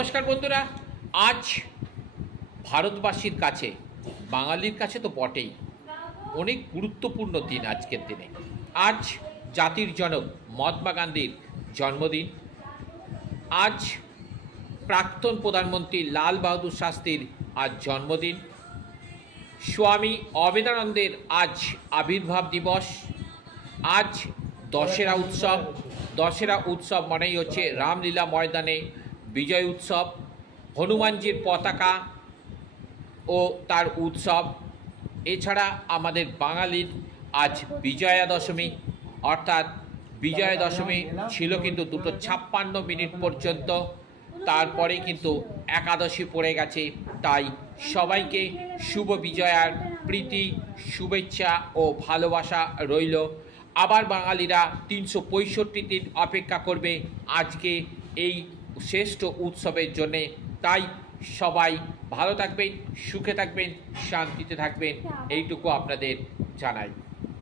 নমস্কার বন্ধুরা, আজ ভারতবাসীর কাছে, বাঙালির কাছে তো বটেই, অনেক গুরুত্বপূর্ণ দিন। আজকের দিনে আজ জাতির জনক মহাত্মা গান্ধীর জন্মদিন। আজ প্রাক্তন প্রধানমন্ত্রী লাল বাহাদুর শাস্ত্রীর আজ জন্মদিন। স্বামী অবেদানন্দের আজ আবির্ভাব দিবস। আজ দশেরা উৎসব। দশেরা উৎসব মানেই হচ্ছে রামলীলা ময়দানে বিজয় উৎসব, হনুমানজির পতাকা ও তার উৎসব। এছাড়া আমাদের বাঙালির আজ বিজয়া দশমী, অর্থাৎ বিজয়া দশমী ছিল কিন্তু 2:56 পর্যন্ত, তারপরে কিন্তু একাদশী পড়ে গেছে। তাই সবাইকে শুভ বিজয়ার প্রীতি, শুভেচ্ছা ও ভালোবাসা রইল। আবার বাঙালিরা 365 দিন অপেক্ষা করবে আজকে এই শ্রেষ্ঠ উৎসবের জন্যে। তাই সবাই ভালো থাকবেন, সুখে থাকবেন, শান্তিতে থাকবেন, এইটুকু আপনাদের জানাই।